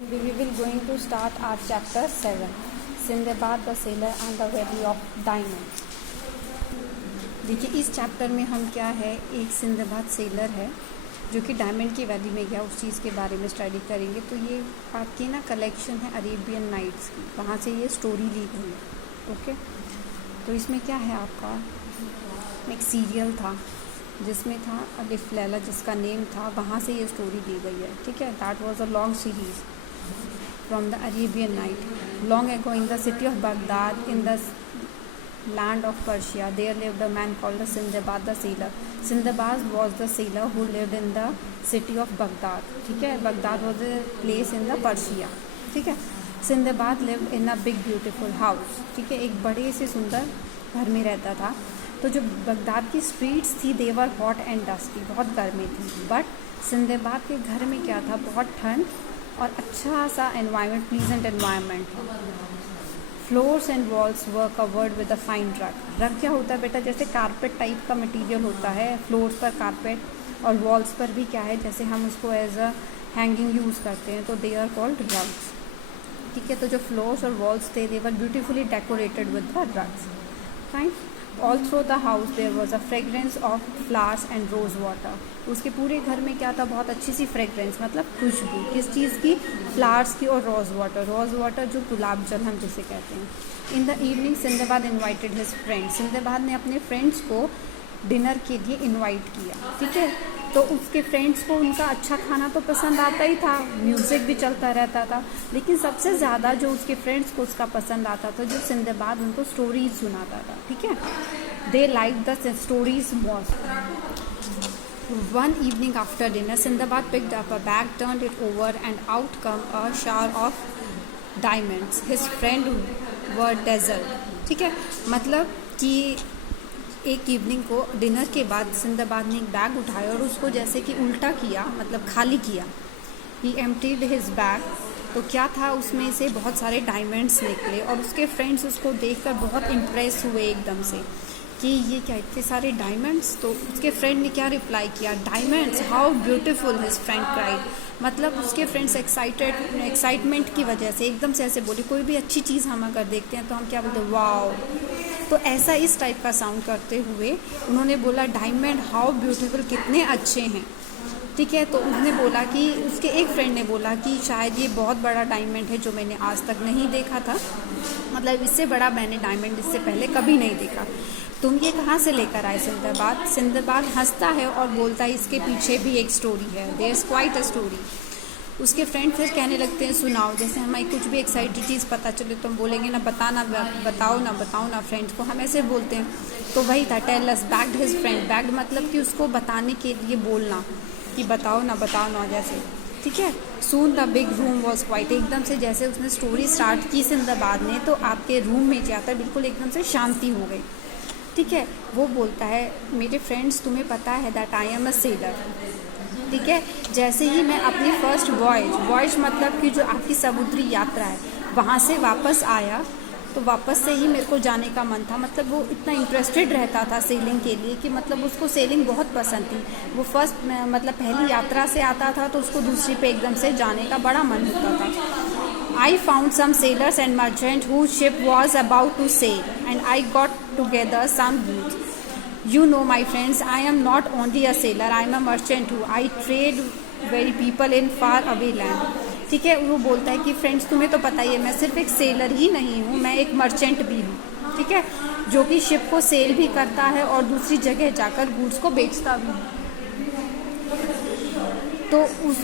We will going to start our chapter 7, Sinbad the seller and the valley of diamond. देखिए इस chapter में हम क्या है, एक सिंदबाद सेलर है जो कि डायमंड की वैली में गया, उस चीज़ के बारे में स्टडी करेंगे। तो ये आपकी ना कलेक्शन है अरेबियन नाइट्स की, वहाँ से ये स्टोरी ली गई है। ओके, तो इसमें क्या है, आपका एक सीरियल था जिसमें था अलिफ लैला जिसका नेम था, वहाँ से ये स्टोरी ली गई है। ठीक है, that was a long series from the Arabian Night. Long ago in the city of Baghdad, in the land of Persia, there lived a man called Sindbad the sailor. Sindbad was the sailor who lived in the city of Baghdad. ठीक है, Baghdad was a place in the Persia. ठीक है, Sindbad lived in a big beautiful house. ठीक है, एक बड़े से सुंदर घर में रहता था। तो जो बगदाद की स्ट्रीट्स थी दे वर हॉट एंड डस्टी, बहुत गर्मी थी। बट सिंदबाद के घर में क्या था, बहुत ठंड और अच्छा सा एनवायरनमेंट, प्लीजेंट एनवायरनमेंट था। Floors and walls were covered with a fine रग। रग क्या होता है बेटा, जैसे कारपेट टाइप का मटेरियल होता है, फ्लोर्स पर कारपेट और वॉल्स पर भी क्या है, जैसे हम उसको एज अ हैंगिंग यूज़ करते हैं, तो दे आर कॉल्ड रग्स। ठीक है, तो जो फ्लोर्स और वॉल्स थे they were beautifully decorated with the rugs. Fine. All through the house there was a fragrance of flowers and rose water. उसके पूरे घर में क्या था, बहुत अच्छी सी फ्रेगरेंस, मतलब खुशबू, किस चीज़ की, फ्लावर्स की और रोज़ वाटर। रोज़ वाटर जो गुलाब जल हम जिसे कहते हैं। In the evening Sinbad invited his friend. Sinbad ने अपने फ्रेंड्स को डिनर के लिए इन्वाइट किया। ठीक है, तो उसके फ्रेंड्स को उनका अच्छा खाना तो पसंद आता ही था, म्यूज़िक भी चलता रहता था, लेकिन सबसे ज़्यादा जो उसके फ्रेंड्स को उसका पसंद आता था, जो सिंदबाद उनको स्टोरीज सुनाता था। ठीक है, they like the stories most. One evening after dinner Sinbad picked up a bag, turned it over and out come a shower of diamonds. His friend were dazzled. ठीक है, मतलब कि एक इवनिंग को डिनर के बाद सिंदबाद ने एक बैग उठाया और उसको जैसे कि उल्टा किया, मतलब खाली किया। ही एम्प्टीड हिज बैग, तो क्या था उसमें से बहुत सारे डायमंड्स निकले और उसके फ्रेंड्स उसको देखकर बहुत इम्प्रेस हुए एकदम से कि ये क्या, इतने सारे डायमंड्स। तो उसके फ्रेंड ने क्या रिप्लाई किया, diamonds, how beautiful, his friend cried. मतलब उसके फ्रेंड्स एक्साइटमेंट की वजह से एकदम से ऐसे बोले, कोई भी अच्छी चीज़ हम अगर देखते हैं तो हम क्या बोलते हैं, वाओ। तो ऐसा इस टाइप का साउंड करते हुए उन्होंने बोला, डायमंड, हाउ ब्यूटीफुल, कितने अच्छे हैं। ठीक है, तो उसने बोला कि उसके एक फ्रेंड ने बोला कि शायद ये बहुत बड़ा डायमंड है जो मैंने आज तक नहीं देखा था, मतलब इससे बड़ा मैंने डायमंड इससे पहले कभी नहीं देखा, तुम ये कहाँ से लेकर आए सिंदबाद। सिंदबाद हंसता है और बोलता है, इसके पीछे भी एक स्टोरी है, there is quite a story. उसके फ्रेंड फिर कहने लगते हैं, सुनाओ, जैसे हमें कुछ भी एक्साइटेड चीज़ पता चले तो हम बोलेंगे ना, बताओ ना फ्रेंड्स को, हम ऐसे बोलते हैं। तो वही था, tell us, begged his friend. Begged मतलब कि उसको बताने के लिए बोलना कि बताओ ना जैसे। ठीक है, soon the big room was quite. एकदम से जैसे उसने स्टोरी स्टार्ट की सिंदबाद ने, तो आपके रूम में जाता बिल्कुल एकदम से शांति हो गई। ठीक है, वो बोलता है, मेरे फ्रेंड्स तुम्हें पता है that I am a seller. ठीक है, जैसे ही मैं अपनी फर्स्ट वॉयज मतलब कि जो आपकी समुद्री यात्रा है, वहाँ से वापस आया, तो वापस से ही मेरे को जाने का मन था। मतलब वो इतना इंटरेस्टेड रहता था सेलिंग के लिए कि मतलब उसको सेलिंग बहुत पसंद थी। वो फर्स्ट मतलब पहली यात्रा से आता था तो उसको दूसरी पे एकदम से जाने का बड़ा मन होता था। I found some sailors and merchants whose ship was about to sail, and I got together some goods. You know, my friends, I am not only a sailor, I am a merchant too. I trade very people in far away land. ठीक है, वो बोलता है कि friends तुम्हें तो पता ही है, मैं सिर्फ एक सेलर ही नहीं हूँ, मैं एक मर्चेंट भी हूँ। ठीक है, जो कि शिप को सेल भी करता है और दूसरी जगह जाकर गुड्स को बेचता भी है। तो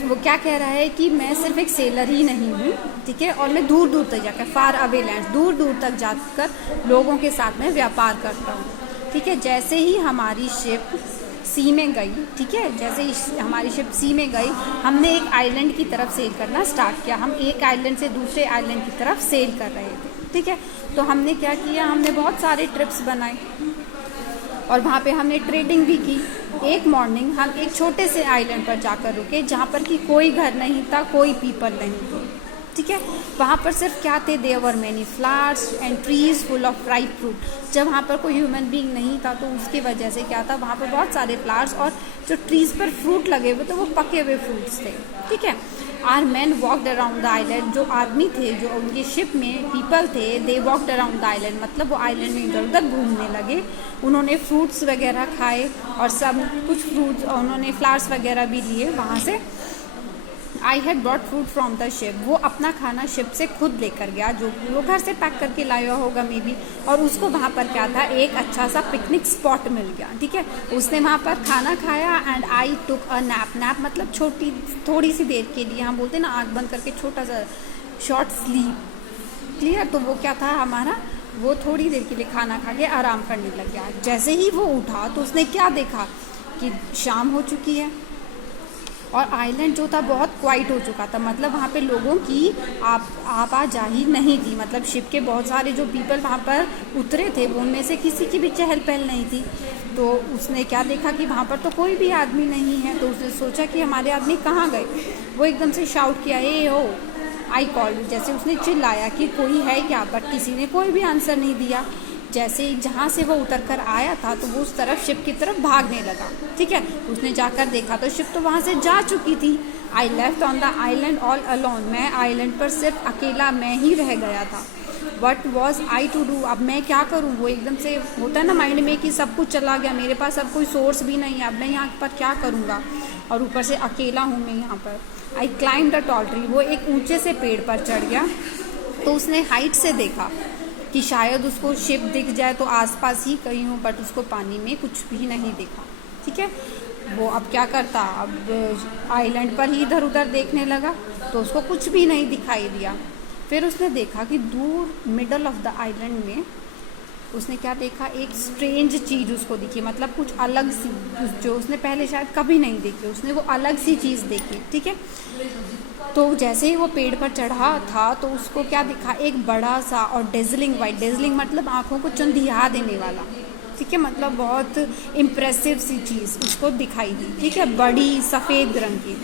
वो क्या कह रहा है कि मैं सिर्फ एक सेलर ही नहीं हूँ, ठीक है, और मैं दूर दूर तक जाकर, फार अवे लैंड, दूर दूर तक जाकर लोगों के साथ में व्यापार करता हूँ। ठीक है, जैसे ही हमारी शिप सी में गई, ठीक है, जैसे ही हमारी शिप सी में गई, हमने एक आइलैंड की तरफ सेल करना स्टार्ट किया। हम एक आइलैंड से दूसरे आइलैंड की तरफ सेल कर रहे थे। ठीक है, तो हमने क्या किया, हमने बहुत सारे ट्रिप्स बनाए और वहाँ पे हमने ट्रेडिंग भी की। एक मॉर्निंग हम एक छोटे से आइलैंड पर जाकर रुके जहाँ पर कि कोई घर नहीं था, कोई पीपल नहीं थे। ठीक है, वहाँ पर सिर्फ क्या थे, there were many flowers and trees full of ripe fruit. जब वहाँ पर कोई ह्यूमन बीइंग नहीं था तो उसकी वजह से क्या था, वहाँ पर बहुत सारे फ्लावर्स और जो ट्रीज पर फ्रूट लगे हुए थे वो पके हुए फ्रूट्स थे। ठीक है, our men walked around the island, जो आदमी थे, जो उनके शिप में पीपल थे, they walked around the island, मतलब वो आइलैंड में इधर उधर घूमने लगे। उन्होंने फ्रूट्स वगैरह खाए और सब कुछ फ्रूट्स, उन्होंने फ्लावर्स वगैरह भी लिए वहाँ से। I had brought food from the ship, वो अपना खाना शिप से खुद लेकर गया, जो वो घर से पैक करके लाया होगा मे बी, और उसको वहाँ पर क्या था, एक अच्छा सा पिकनिक स्पॉट मिल गया, ठीक है। उसने वहाँ पर खाना खाया and I took a nap, nap मतलब छोटी थोड़ी सी देर के लिए, हम बोलते हैं ना आँख बंद करके छोटा सा शॉर्ट स्लीप, क्लियर। तो वो क्या था हमारा, वो थोड़ी देर के लिए खाना खा के आराम करने लग गया। जैसे ही वो उठा तो उसने क्या देखा कि शाम हो चुकी है और आइलैंड जो था बहुत क्वाइट हो चुका था, मतलब वहाँ पे लोगों की आवाजाही नहीं थी, मतलब शिप के बहुत सारे जो पीपल वहाँ पर उतरे थे वो उनमें से किसी की भी चहल पहल नहीं थी। तो उसने क्या देखा कि वहाँ पर तो कोई भी आदमी नहीं है, तो उसने सोचा कि हमारे आदमी कहाँ गए। वो एकदम से शाउट किया, ए हो आई कॉल्ड, जैसे उसने चिल्लाया कि कोई है क्या, बट किसी ने कोई भी आंसर नहीं दिया। जैसे जहाँ से वो उतर कर आया था तो वो उस तरफ शिप की तरफ भागने लगा, ठीक है। उसने जाकर देखा तो शिप तो वहाँ से जा चुकी थी। I left on the island all alone, मैं आइलैंड पर सिर्फ अकेला मैं ही रह गया था। What was I to do, अब मैं क्या करूँ। वो एकदम से होता है ना माइंड में कि सब कुछ चला गया, मेरे पास अब कोई सोर्स भी नहीं है, अब मैं यहाँ पर क्या करूँगा, और ऊपर से अकेला हूँ मैं यहाँ पर। I climb the tall tree, वो एक ऊंचे से पेड़ पर चढ़ गया। तो उसने हाइट से देखा कि शायद उसको शिप दिख जाए तो आसपास ही कहीं हो, बट उसको पानी में कुछ भी नहीं दिखा, ठीक है। वो अब क्या करता, अब आइलैंड पर ही इधर उधर देखने लगा तो उसको कुछ भी नहीं दिखाई दिया। फिर उसने देखा कि दूर मिडल ऑफ द आइलैंड में उसने क्या देखा, एक स्ट्रेंज चीज़ उसको दिखी, मतलब कुछ अलग सी, जो उसने पहले शायद कभी नहीं देखी, उसने वो अलग सी चीज़ देखी, ठीक है। तो जैसे ही वो पेड़ पर चढ़ा था तो उसको क्या दिखा, एक बड़ा सा और डेजलिंग वाइट, डेजलिंग मतलब आँखों को चुंधिया देने वाला, ठीक है, मतलब बहुत इम्प्रेसिव सी चीज़ उसको दिखाई दी, ठीक है, बड़ी सफ़ेद रंग की।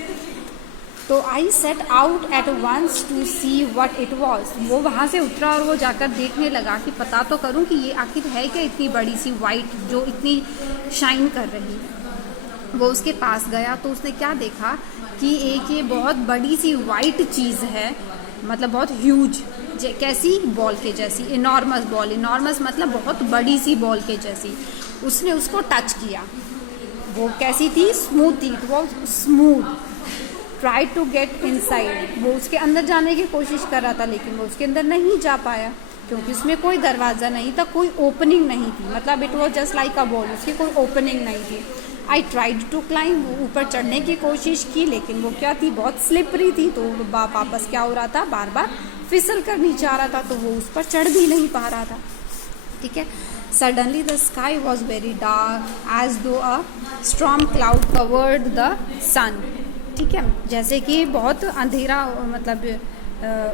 तो I set out at once to see what it was, वो वहाँ से उतरा और वो जाकर देखने लगा कि पता तो करूँ कि ये आखिर है क्या, इतनी बड़ी सी वाइट जो इतनी शाइन कर रही है। वो उसके पास गया तो उसने क्या देखा कि एक ये बहुत बड़ी सी वाइट चीज़ है, मतलब बहुत ह्यूज, कैसी, बॉल के जैसी, इनॉर्मस बॉल, इनॉर्मस मतलब बहुत बड़ी सी बॉल के जैसी। उसने उसको टच किया, वो कैसी थी, स्मूथ थी, वो smooth. Try to get inside, वो उसके अंदर जाने की कोशिश कर रहा था लेकिन वो उसके अंदर नहीं जा पाया क्योंकि उसमें कोई दरवाज़ा नहीं था, कोई ओपनिंग नहीं थी, मतलब it was just like a ball, उसकी कोई ओपनिंग नहीं थी। आई ट्राइड टू क्लाइंब, वो ऊपर चढ़ने की कोशिश की लेकिन वो क्या थी, बहुत स्लिपरी थी, तो वापस क्या हो रहा था, बार बार फिसल कर नीचे आ रहा था, तो वो उस पर चढ़ भी नहीं पा रहा था, ठीक है। Suddenly the sky was very dark as though a strong cloud covered the sun, ठीक है, जैसे कि बहुत अंधेरा, मतलब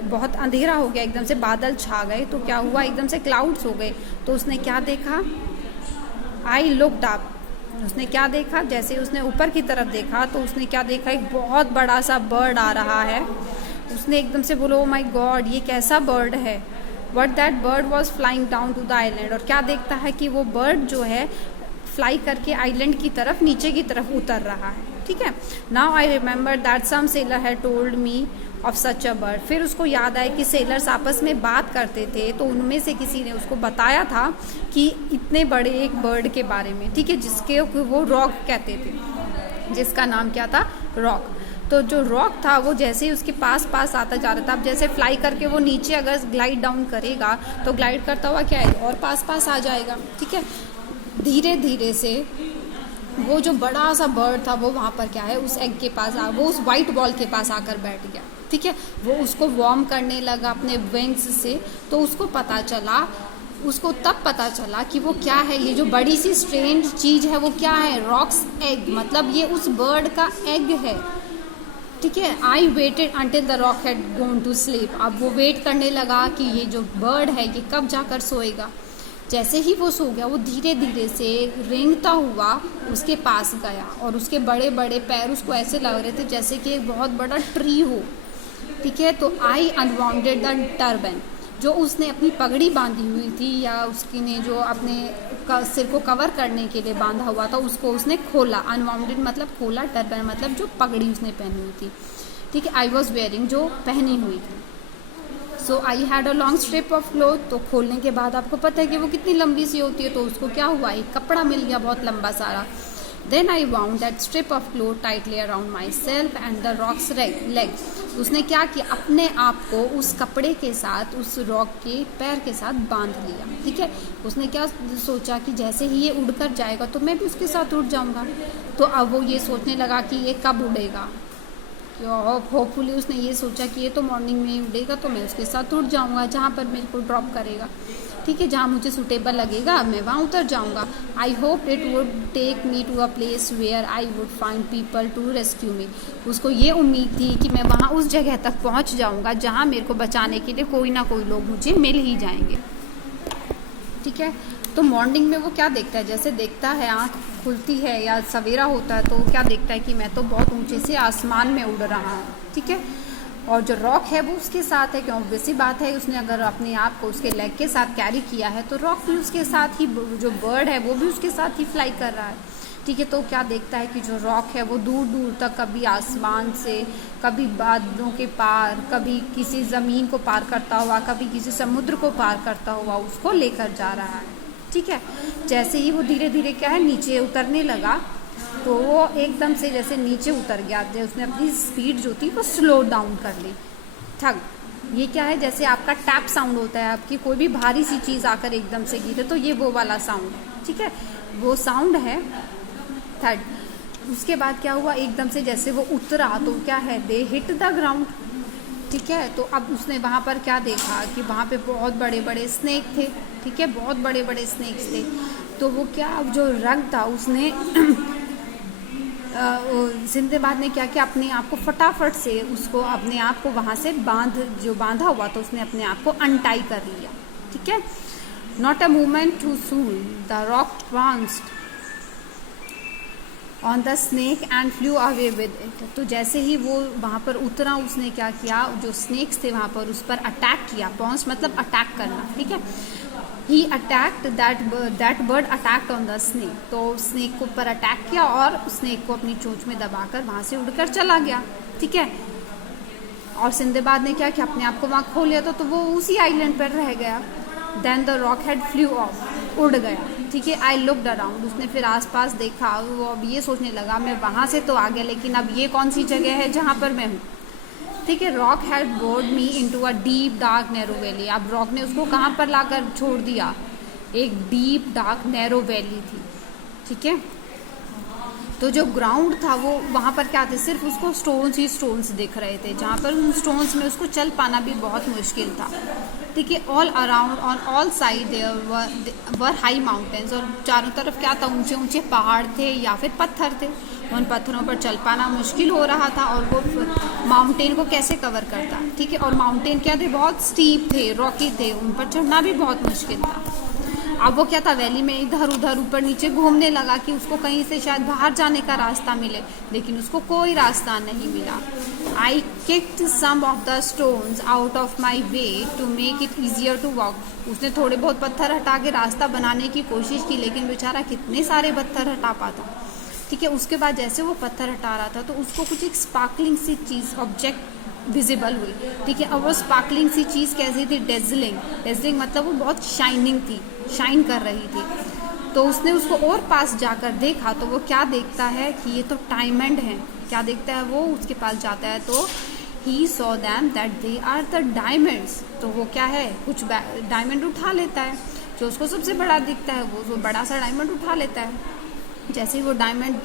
बहुत अंधेरा हो गया, एकदम से बादल छा गए, तो क्या हुआ, एकदम से क्लाउड्स हो गए। तो उसने क्या देखा, आई लुक्ड अप, उसने क्या देखा, जैसे उसने ऊपर की तरफ देखा तो उसने क्या देखा, एक बहुत बड़ा सा बर्ड आ रहा है। उसने एकदम से बोला, ओ माय गॉड, ये कैसा बर्ड है। But that bird was flying down to the island, और क्या देखता है कि वो बर्ड जो है फ्लाई करके आइलैंड की तरफ, नीचे की तरफ उतर रहा है, ठीक है। Now I remember that some sailor had told me of such a bird, फिर उसको याद आया कि सेलर्स आपस में बात करते थे तो उनमें से किसी ने उसको बताया था कि इतने बड़े एक बर्ड के बारे में, ठीक है, जिसके वो रॉक कहते थे, जिसका नाम क्या था, रॉक। तो जो रॉक था वो जैसे ही उसके पास पास आता जा रहा था, अब जैसे फ्लाई करके वो नीचे अगर ग्लाइड डाउन करेगा तो ग्लाइड करता हुआ क्या है, और पास आ जाएगा, ठीक है। धीरे धीरे से वो जो बड़ा सा बर्ड था वो वहाँ पर क्या है, उस एग के पास वो उस वाइट बॉल के पास आकर बैठ गया, ठीक है। वो उसको वार्म करने लगा अपने विंग्स से, तो उसको तब पता चला कि वो क्या है, ये जो बड़ी सी स्ट्रेंज चीज़ है वो क्या है, रॉक्स एग, मतलब ये उस बर्ड का एग है, ठीक है। I waited until the roc had gone to sleep, अब वो वेट करने लगा कि ये जो बर्ड है ये कब जाकर सोएगा। जैसे ही वो सो गया, वो धीरे धीरे से रेंगता हुआ उसके पास गया और उसके बड़े बड़े पैर उसको ऐसे लग रहे थे जैसे कि एक बहुत बड़ा ट्री हो, ठीक है। तो आई अनवाउंडेड द टर्बन, जो उसने अपनी पगड़ी बांधी हुई थी या उसकी ने जो अपने सिर को कवर करने के लिए बांधा हुआ था उसको उसने खोला, अनवाउंडेड मतलब खोला, टर्बन मतलब जो पगड़ी उसने पहनी हुई थी, ठीक है, आई वॉज वेयरिंग, जो पहनी हुई थी। So I had a long strip of cloth, तो खोलने के बाद आपको पता है कि वो कितनी लंबी सी होती है, तो उसको क्या हुआ, एक कपड़ा मिल गया बहुत लंबा सारा। Then I wound that strip of cloth tightly around my self and the roc's leg. उसने क्या किया, अपने आप को उस कपड़े के साथ उस रॉक के पैर के साथ बांध लिया। ठीक है, उसने क्या सोचा कि जैसे ही ये उड़कर जाएगा तो मैं भी उसके साथ उड़ जाऊंगा। तो अब वो ये सोचने लगा कि ये कब उड़ेगा, होपफुली उसने ये सोचा कि ये तो मॉर्निंग में ही उड़ेगा, तो मैं उसके साथ उड़ जाऊंगा जहाँ पर मेरे को ड्रॉप करेगा। ठीक है, जहाँ मुझे सूटेबल लगेगा मैं वहाँ उतर जाऊँगा। I hope it would take me to a place where I would find people to rescue me. उसको ये उम्मीद थी कि मैं वहाँ उस जगह तक पहुँच जाऊँगा जहाँ मेरे को बचाने के लिए कोई ना कोई लोग मुझे मिल ही जाएंगे। ठीक है, तो मॉर्निंग में वो क्या देखता है, जैसे देखता है आँख खुलती है या सवेरा होता है तो वो क्या देखता है कि मैं तो बहुत ऊंचे से आसमान में उड़ रहा हूँ। ठीक है, और जो रॉक है वो उसके साथ है, क्यों ऑब्वियस सी बात है, उसने अगर अपने आप को उसके लेग के साथ कैरी किया है तो रॉक भी उसके साथ ही, जो बर्ड है वो भी उसके साथ ही फ्लाई कर रहा है। ठीक है, तो क्या देखता है कि जो रॉक है वो दूर दूर तक, कभी आसमान से, कभी बादलों के पार, कभी किसी ज़मीन को पार करता हुआ, कभी किसी समुद्र को पार करता हुआ उसको लेकर जा रहा है। ठीक है, जैसे ही वो धीरे धीरे क्या है नीचे उतरने लगा तो वो एकदम से जैसे नीचे उतर गया, उसने अपनी स्पीड जो थी वो स्लो डाउन कर ली। थक, ये क्या है, जैसे आपका टैप साउंड होता है, आपकी कोई भी भारी सी चीज़ आकर एकदम से गिरे, तो ये वो वाला साउंड है। ठीक है, वो साउंड है थर्ड। उसके बाद क्या हुआ, एकदम से जैसे वो उतरा तो क्या है, दे हिट द ग्राउंड। ठीक है, तो अब उसने वहाँ पर क्या देखा कि वहाँ पे बहुत बड़े बड़े स्नेक थे। ठीक है, बहुत बड़े बड़े स्नेक्स थे। तो वो क्या, अब जो रग था उसने सिंदबाद ने क्या किया, अपने आप को फटाफट से उसको अपने आप को वहाँ से बांधा हुआ तो उसने अपने आप को अनटाई कर लिया। ठीक है, not a moment too soon the rock bounced on the snake and flu away with it. तो जैसे ही वो वहाँ पर उतरा उसने क्या किया, जो स्नेक्स थे वहाँ पर उस पर अटैक किया। बाउंस मतलब अटैक करना। ठीक है, he attacked that bird attacked on the snake. तो स्नेक को ऊपर अटैक किया और स्नेक को अपनी चोंच में दबाकर वहाँ से उड़कर चला गया। ठीक है, और सिंदबाद ने क्या किया, अपने आप को वहाँ खो लिया तो वो उसी आइलैंड पर रह गया। Then the roc had flew off, उड़ गया। ठीक है, आई लुक्ड अराउंड, उसने फिर आसपास देखा, वो अब ये सोचने लगा मैं वहाँ से तो आ गया लेकिन अब ये कौन सी जगह है जहाँ पर मैं हूँ। ठीक है, rock had board me into a deep dark narrow valley. अब रॉक ने उसको कहाँ पर लाकर छोड़ दिया, एक डीप डार्क नैरो वैली थी। ठीक है, तो जो ग्राउंड था वो वहाँ पर क्या थे, सिर्फ उसको स्टोन्स ही स्टोन्स दिख रहे थे, जहाँ पर उन स्टोन्स में उसको चल पाना भी बहुत मुश्किल था। ठीक है, all around on all side there were high mountains, और चारों तरफ क्या था, ऊंचे ऊंचे पहाड़ थे या फिर पत्थर थे। उन पत्थरों पर चल पाना मुश्किल हो रहा था और वो माउंटेन को कैसे कवर करता। ठीक है, और माउंटेन क्या थे, बहुत स्टीप थे, रॉकी थे, उन पर चढ़ना भी बहुत मुश्किल था। अब वो क्या था, वैली में इधर उधर ऊपर नीचे घूमने लगा कि उसको कहीं से शायद बाहर जाने का रास्ता मिले, लेकिन उसको कोई रास्ता नहीं मिला। I kicked some of the stones out of my way to make it easier to walk. उसने थोड़े बहुत पत्थर हटा के रास्ता बनाने की कोशिश की, लेकिन बेचारा कितने सारे पत्थर हटा पाता। ठीक है, उसके बाद जैसे वो पत्थर हटा रहा था तो उसको कुछ एक स्पार्कलिंग सी चीज़, ऑब्जेक्ट विजिबल हुई। ठीक है, अब वो स्पार्कलिंग सी चीज़ कैसी थी, डेजलिंग मतलब वो बहुत शाइनिंग थी, शाइन कर रही थी। तो उसने उसको और पास जाकर देखा तो वो क्या देखता है कि ये तो डायमंड है। क्या देखता है वो, उसके पास जाता है तो he saw them that they are the diamonds. तो वो क्या है, कुछ डायमंड उठा लेता है, जो उसको सबसे बड़ा दिखता है वो बड़ा सा डायमंड उठा लेता है। जैसे ही वो डायमंड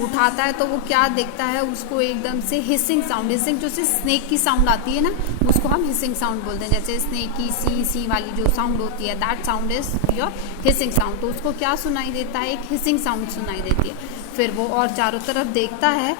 उठाता है तो वो क्या देखता है, उसको एकदम से हिसिंग साउंड, हिसिंग जो से स्नेक की साउंड आती है ना, उसको हम हिसिंग साउंड बोलते हैं। जैसे स्नेक की सी वाली जो साउंड होती है, that sound is your hissing sound. तो उसको क्या सुनाई देता है, एक हिसिंग साउंड सुनाई देती है। फिर वो और चारों तरफ देखता है,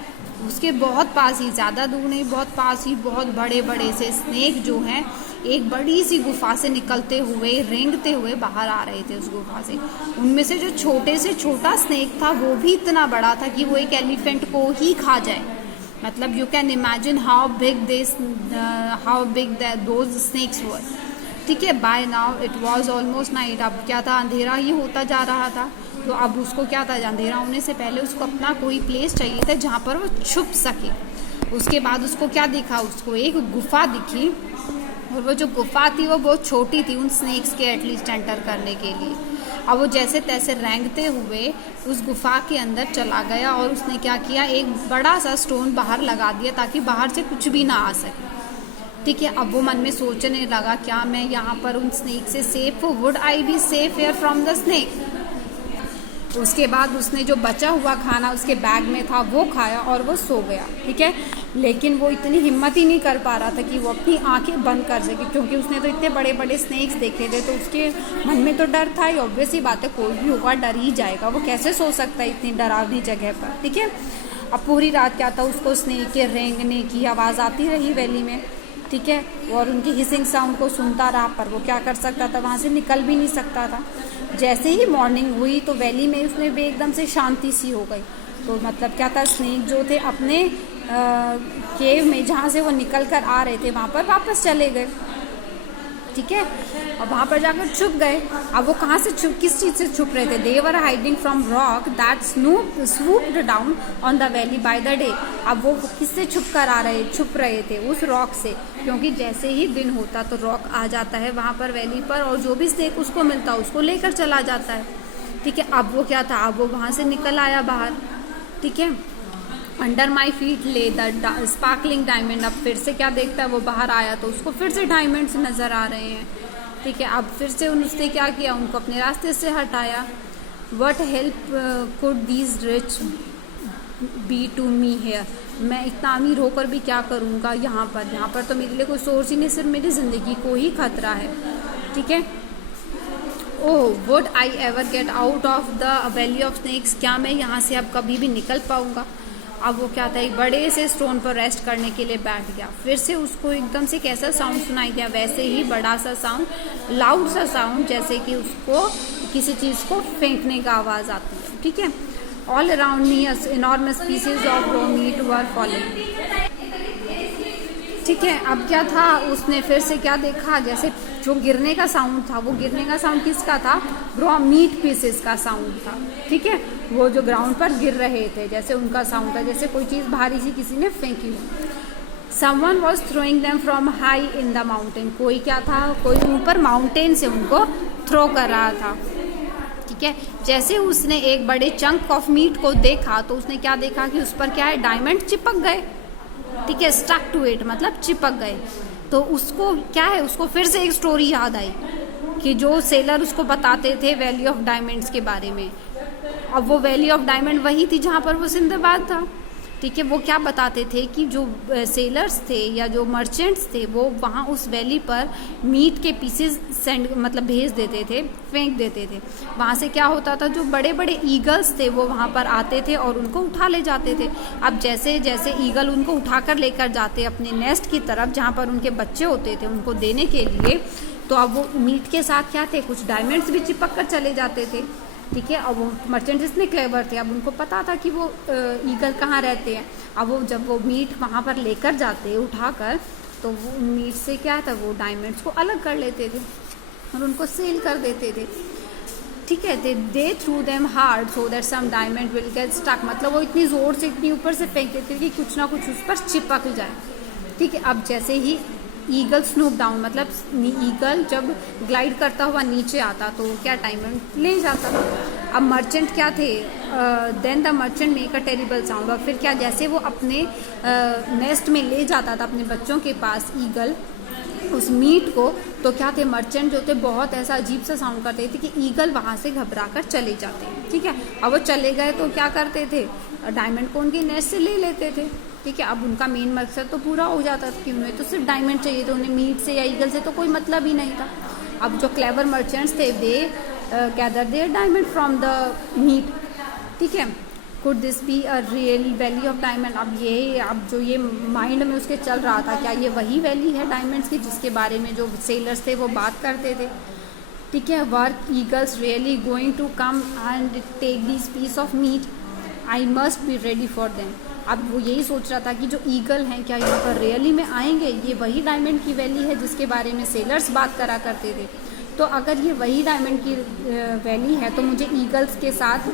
उसके बहुत पास ही, ज़्यादा दूर नहीं, बहुत पास ही बहुत बड़े बड़े से स्नेक जो हैं एक बड़ी सी गुफा से निकलते हुए, रेंगते हुए बाहर आ रहे थे उस गुफा से। उनमें से जो छोटे से छोटा स्नेक था वो भी इतना बड़ा था कि वो एक एलिफेंट को ही खा जाए। मतलब you can imagine how big those snakes were. ठीक है, by now it was almost night. अब क्या था, अंधेरा ही होता जा रहा था। तो अब उसको क्या था, अंधेरा होने से पहले उसको अपना कोई प्लेस चाहिए था जहाँ पर वो छुप सके। उसके बाद उसको क्या दिखा, उसको एक गुफा दिखी, और वो जो गुफा थी वो बहुत छोटी थी उन स्नेक्स के एटलीस्ट एंटर करने के लिए। अब वो जैसे तैसे रेंगते हुए उस गुफा के अंदर चला गया और उसने क्या किया, एक बड़ा सा स्टोन बाहर लगा दिया ताकि बाहर से कुछ भी ना आ सके। ठीक है, अब वो मन में सोचने लगा, क्या मैं यहाँ पर उन स्नेक से सेफ हूँ, would I be safe here from the snake. उसके बाद उसने जो बचा हुआ खाना उसके बैग में था वो खाया और वो सो गया। ठीक है, लेकिन वो इतनी हिम्मत ही नहीं कर पा रहा था कि वो अपनी आंखें बंद कर सके, क्योंकि उसने तो इतने बड़े बड़े स्नेक्स देखे थे, तो उसके मन में तो डर था ही। ऑब्वियस ही बात है, कोई भी होगा डर ही जाएगा, वो कैसे सो सकता है इतनी डरावनी जगह पर। ठीक है, अब पूरी रात क्या था, उसको स्नेक के रेंगने की आवाज़ आती रही वैली में। ठीक है, और उनकी हिसिंग साउंड को सुनता रहा, पर वो क्या कर सकता था, वहाँ से निकल भी नहीं सकता था। जैसे ही मॉर्निंग हुई तो वैली में उसमें भी एकदम से शांति सी हो गई। तो मतलब क्या था, स्नेक जो थे अपने केव में जहाँ से वो निकल कर आ रहे थे वहाँ पर वापस चले गए। ठीक है, और वहाँ पर जाकर छुप गए। अब वो कहाँ से किस चीज़ से छुप रहे थे, they were hiding from roc that swooped down on the valley by the day. अब वो किससे छुप रहे थे, उस रॉक से, क्योंकि जैसे ही दिन होता तो रॉक आ जाता है वहाँ पर वैली पर, और जो भी स्नेक उसको मिलता उसको लेकर चला जाता है। ठीक है, अब वो क्या था, अब वो वहाँ से निकल आया बाहर। ठीक है, अंडर माई फीट ले द स्पार्कलिंग डायमंड। अब फिर से क्या देखता है, वो बाहर आया तो उसको फिर से डायमंड्स नज़र आ रहे हैं। ठीक है, अब फिर से उसने क्या किया, उनको अपने रास्ते से हटाया। What help could these rich be to me here. मैं इतना अमीर होकर भी क्या करूँगा यहाँ पर तो मेरे लिए कोई सोर्स ही नहीं, सिर्फ मेरी ज़िंदगी को ही खतरा है। ठीक है, oh would I ever get out of the valley of snakes. क्या मैं यहाँ से अब कभी भी निकल पाऊँगा। अब वो क्या था, एक बड़े से स्टोन पर रेस्ट करने के लिए बैठ गया। फिर से उसको एकदम से कैसा साउंड सुनाई दिया, वैसे ही बड़ा सा साउंड, लाउड सा साउंड, जैसे कि उसको किसी चीज़ को फेंकने का आवाज़ आती है। ठीक है, all around me enormous pieces of raw meat were falling. ठीक है, अब क्या था, उसने फिर से क्या देखा, जैसे जो गिरने का साउंड था, वो गिरने का साउंड किसका था, रॉ मीट पीसेस का साउंड था। ठीक है, वो जो ग्राउंड पर गिर रहे थे जैसे उनका साउंड था, जैसे कोई चीज़ भारी सी किसी ने फेंकी हो। Someone was throwing them from high in the mountain. कोई क्या था, कोई ऊपर माउंटेन से उनको थ्रो कर रहा था। ठीक है, जैसे उसने एक बड़े चंक ऑफ मीट को देखा तो उसने क्या देखा कि उस पर क्या है, डायमंड चिपक गए। ठीक है, स्टक टू इट मतलब चिपक गए। तो उसको क्या है, उसको फिर से एक स्टोरी याद आई कि जो सेलर उसको बताते थे वैली ऑफ डायमंड्स के बारे में। अब वो वैली ऑफ डायमंड वही थी जहाँ पर वो सिंदबाद था। ठीक है, वो क्या बताते थे कि जो सेलर्स थे या जो मर्चेंट्स थे वो वहाँ उस वैली पर मीट के पीसेस मतलब भेज देते थे, फेंक देते थे। वहाँ से क्या होता था, जो बड़े बड़े ईगल्स थे वो वहाँ पर आते थे और उनको उठा ले जाते थे। अब जैसे जैसे ईगल उनको उठाकर लेकर जाते अपने नेस्ट की तरफ जहाँ पर उनके बच्चे होते थे उनको देने के लिए, तो अब वो मीट के साथ क्या थे, कुछ डायमंड्स भी चिपक कर चले जाते थे। ठीक है, अब वो मर्चेंट इतने क्लेवर थे, अब उनको पता था कि वो ईगल कहाँ रहते हैं। अब वो जब वो मीट वहाँ पर लेकर जाते उठाकर, तो वो मीट से क्या था, वो डायमंड्स को अलग कर लेते थे और उनको सेल कर देते थे। ठीक है, they threw them hard so that some diamond will get stuck. मतलब वो इतनी ज़ोर से इतनी ऊपर से फेंक देते थे कि कुछ ना कुछ उस पर चिपक जाए। ठीक है, अब जैसे ही ईगल स्नूप डाउन मतलब ईगल जब ग्लाइड करता हुआ नीचे आता तो क्या डायमंड ले जाता। अब मर्चेंट क्या थे, then the merchant make a terrible sound. और फिर क्या, जैसे वो अपने नेस्ट में ले जाता था अपने बच्चों के पास ईगल उस मीट को, तो क्या थे, मर्चेंट जो थे बहुत ऐसा अजीब सा साउंड करते थे कि ईगल वहाँ से घबरा कर चले जाते। ठीक है, अब वो चले गए तो क्या करते थे, डायमंड को उनके नेस्ट से ले लेते थे। ठीक है, अब उनका मेन मकसद तो पूरा हो जाता था कि उन्हें तो सिर्फ डायमंड चाहिए थे, उन्हें मीट से या ईगल से तो कोई मतलब ही नहीं था। अब जो क्लेवर मर्चेंट्स थे they gather their diamond from the meat. ठीक है, could this be a real valley of diamond. अब जो ये माइंड में उसके चल रहा था, क्या ये वही वैली है डायमंड्स की जिसके बारे में जो सेलर्स थे वो बात करते थे। ठीक है, were eagles really going to come and take this piece of meat, I must be ready for them. अब वो यही सोच रहा था कि जो ईगल हैं क्या यहाँ पर रियली में आएंगे, ये वही डायमंड की वैली है जिसके बारे में सेलर्स बात करा करते थे। तो अगर ये वही डायमंड की वैली है तो मुझे ईगल्स के साथ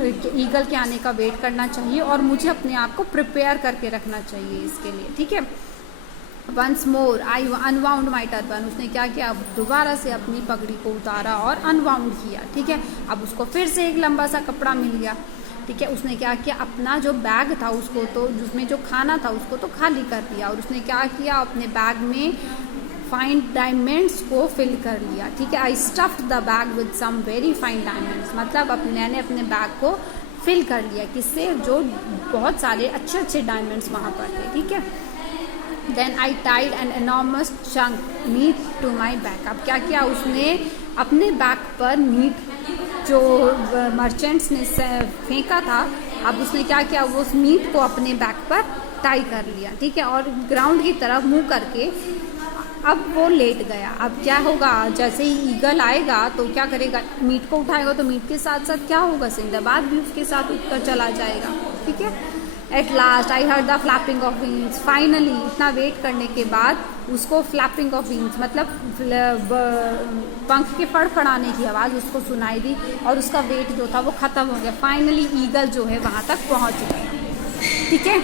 ईगल के आने का वेट करना चाहिए और मुझे अपने आप को प्रिपेयर करके रखना चाहिए इसके लिए, ठीक है। वंस मोर आई अनवाउंड माई टर्बन, उसने क्या किया, दोबारा से अपनी पगड़ी को उतारा और अनवाउंड किया, ठीक है। अब उसको फिर से एक लंबा सा कपड़ा मिल गया, ठीक है। उसने क्या किया, अपना जो बैग था उसको तो जिसमें जो खाना था उसको तो खाली कर दिया और उसने क्या किया, अपने बैग में फाइन डायमंड्स को फिल कर लिया, ठीक है। I stuffed the bag with some very fine diamonds, मतलब मैंने अपने बैग को फिल कर लिया किससे, जो बहुत सारे अच्छे अच्छे डायमंड्स वहाँ पर थे, ठीक है। Then I tied an enormous chunk meat to my bag, अब क्या किया उसने अपने बैग पर मीट जो मर्चेंट्स ने फेंका था, अब उसने क्या किया, वो उस मीट को अपने बैग पर टाई कर लिया, ठीक है। और ग्राउंड की तरफ मुंह करके अब वो लेट गया। अब क्या होगा, जैसे ही ईगल आएगा तो क्या करेगा, मीट को उठाएगा तो मीट के साथ साथ क्या होगा, सिंदबाद भी उसके साथ उठकर चला जाएगा, ठीक है। At last I heard the flapping of wings, finally इतना वेट करने के बाद उसको फ्लैपिंग ऑफ विंग्स मतलब पंख के फड़फड़ाने की आवाज़ उसको सुनाई दी और उसका वेट जो था वो ख़त्म हो गया। फाइनली ईगल जो है वहाँ तक पहुँच गया, ठीक है।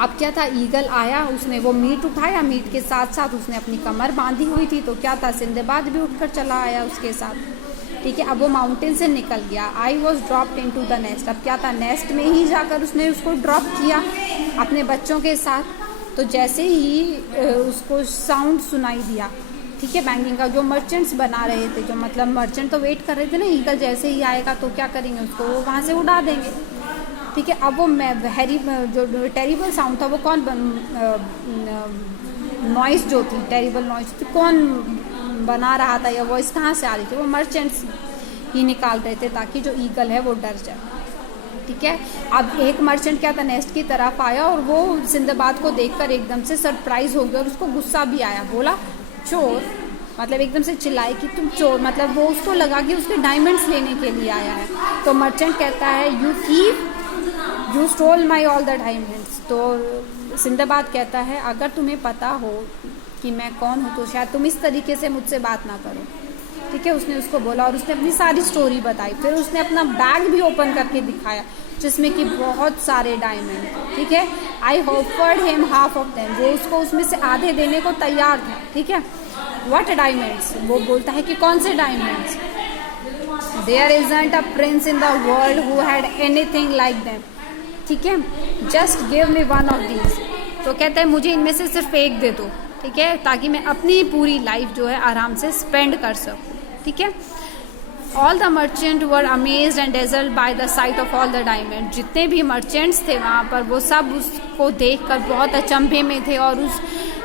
अब क्या था, ईगल आया, उसने वो मीट उठाया, मीट के साथ साथ उसने अपनी कमर बांधी हुई थी, तो क्या था, सिंदबाद भी उठकर चला आया उसके साथ, ठीक है। अब वो माउंटेन से निकल गया। I was dropped into the nest, अब क्या था, नेस्ट में ही जाकर उसने उसको ड्रॉप किया अपने बच्चों के साथ। तो जैसे ही उसको साउंड सुनाई दिया, ठीक है, बैंगिंग का, जो मर्चेंट्स बना रहे थे, जो मतलब मर्चेंट तो वेट कर रहे थे ना, ईगल जैसे ही आएगा तो क्या करेंगे, उसको वहाँ से उड़ा देंगे, ठीक है। अब वो जो टेरिबल साउंड था वो कौन नॉइस जो थी, टेरिबल नॉइस थी, कौन बना रहा था या वॉइस कहाँ से आ रही थी, वो मर्चेंट्स ही निकाल रहे थे ताकि जो ईगल है वो डर जाए, ठीक है। अब एक मर्चेंट क्या था, नेस्ट की तरफ आया और वो सिंदबाद को देखकर एकदम से सरप्राइज हो गया और उसको गुस्सा भी आया, बोला चोर, मतलब एकदम से चिल्लाए कि तुम चोर, मतलब वो उसको लगा कि उसके डायमंड्स लेने के लिए आया है। तो मर्चेंट कहता है you thief, you stole my all the diamonds. तो सिंदबाद कहता है अगर तुम्हें पता हो कि मैं कौन हूँ तो शायद तुम इस तरीके से मुझसे बात ना करो, ठीक है। उसने उसको बोला और उसने अपनी सारी स्टोरी बताई। फिर उसने अपना बैग भी ओपन करके दिखाया जिसमें कि बहुत सारे डायमंड थे, ठीक है। I offered him half of them, वो उसको उसमें से आधे देने को तैयार था, ठीक है। व्हाट डायमंड्स, वो बोलता है कि कौन से diamonds, there isn't a prince in the world who had anything like them, ठीक है, just give me one of these. तो कहता है मुझे इनमें से सिर्फ एक दे दो, ठीक है, ताकि मैं अपनी पूरी लाइफ जो है आराम से स्पेंड कर सकूं, ठीक है। All the merchant were amazed and dazzled by the site of all the diamond, जितने भी मर्चेंट्स थे वहाँ पर वो सब उसको देखकर बहुत अचंभे में थे और उस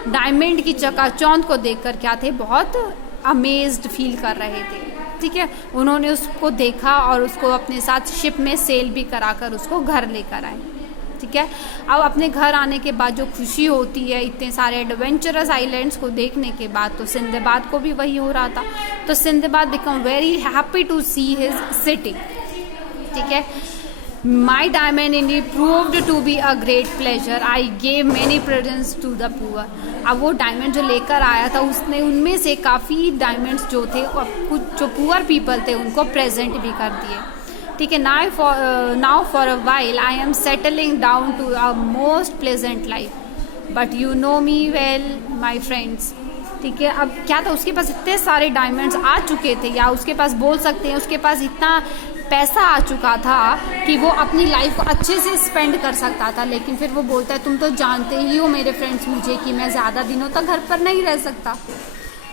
डायमंड की चकाचौंध को देखकर क्या थे, बहुत अमेज्ड फील कर रहे थे, ठीक है। उन्होंने उसको देखा और उसको अपने साथ शिप में सेल भी कराकर उसको घर लेकर आए, ठीक है। अब अपने घर आने के बाद जो खुशी होती है इतने सारे एडवेंचरस आइलैंड्स को देखने के बाद, तो सिंदबाद को भी वही हो रहा था। तो Sindbad become very happy to see his city, ठीक है। My diamond indeed proved to be a great pleasure, I gave many presents to the poor. अब वो डायमंड जो लेकर आया था उसने उनमें से काफ़ी डायमंड्स जो थे और कुछ जो पुअर पीपल थे उनको प्रेजेंट भी कर दिए, ठीक है। Now for a while I am settling down to a most pleasant life, but you know me well my friends, ठीक है। अब क्या था, उसके पास इतने सारे डायमंड्स आ चुके थे, या उसके पास बोल सकते हैं उसके पास इतना पैसा आ चुका था कि वो अपनी लाइफ को अच्छे से स्पेंड कर सकता था। लेकिन फिर वो बोलता है तुम तो जानते ही हो मेरे फ्रेंड्स मुझे कि मैं ज़्यादा दिनों तक घर पर नहीं रह सकता,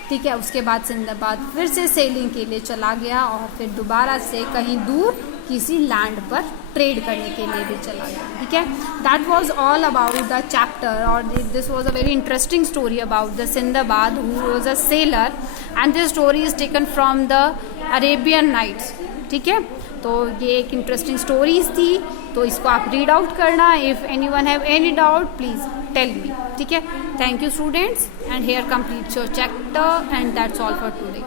ठीक है। उसके बाद सिंदबाद फिर से सेलिंग के लिए चला गया और फिर दोबारा से कहीं दूर किसी लैंड पर ट्रेड करने के लिए भी चला गया, ठीक है। That was all about the chapter, और this was a very interesting story about the Sindbad who was a sailor, and this story is taken from the Arabian Nights, ठीक है। तो ये एक इंटरेस्टिंग स्टोरीज थी, तो इसको आप रीड आउट करना। If anyone have any doubt please tell me, ठीक है। Thank you students, and here completes your chapter, and that's all for today.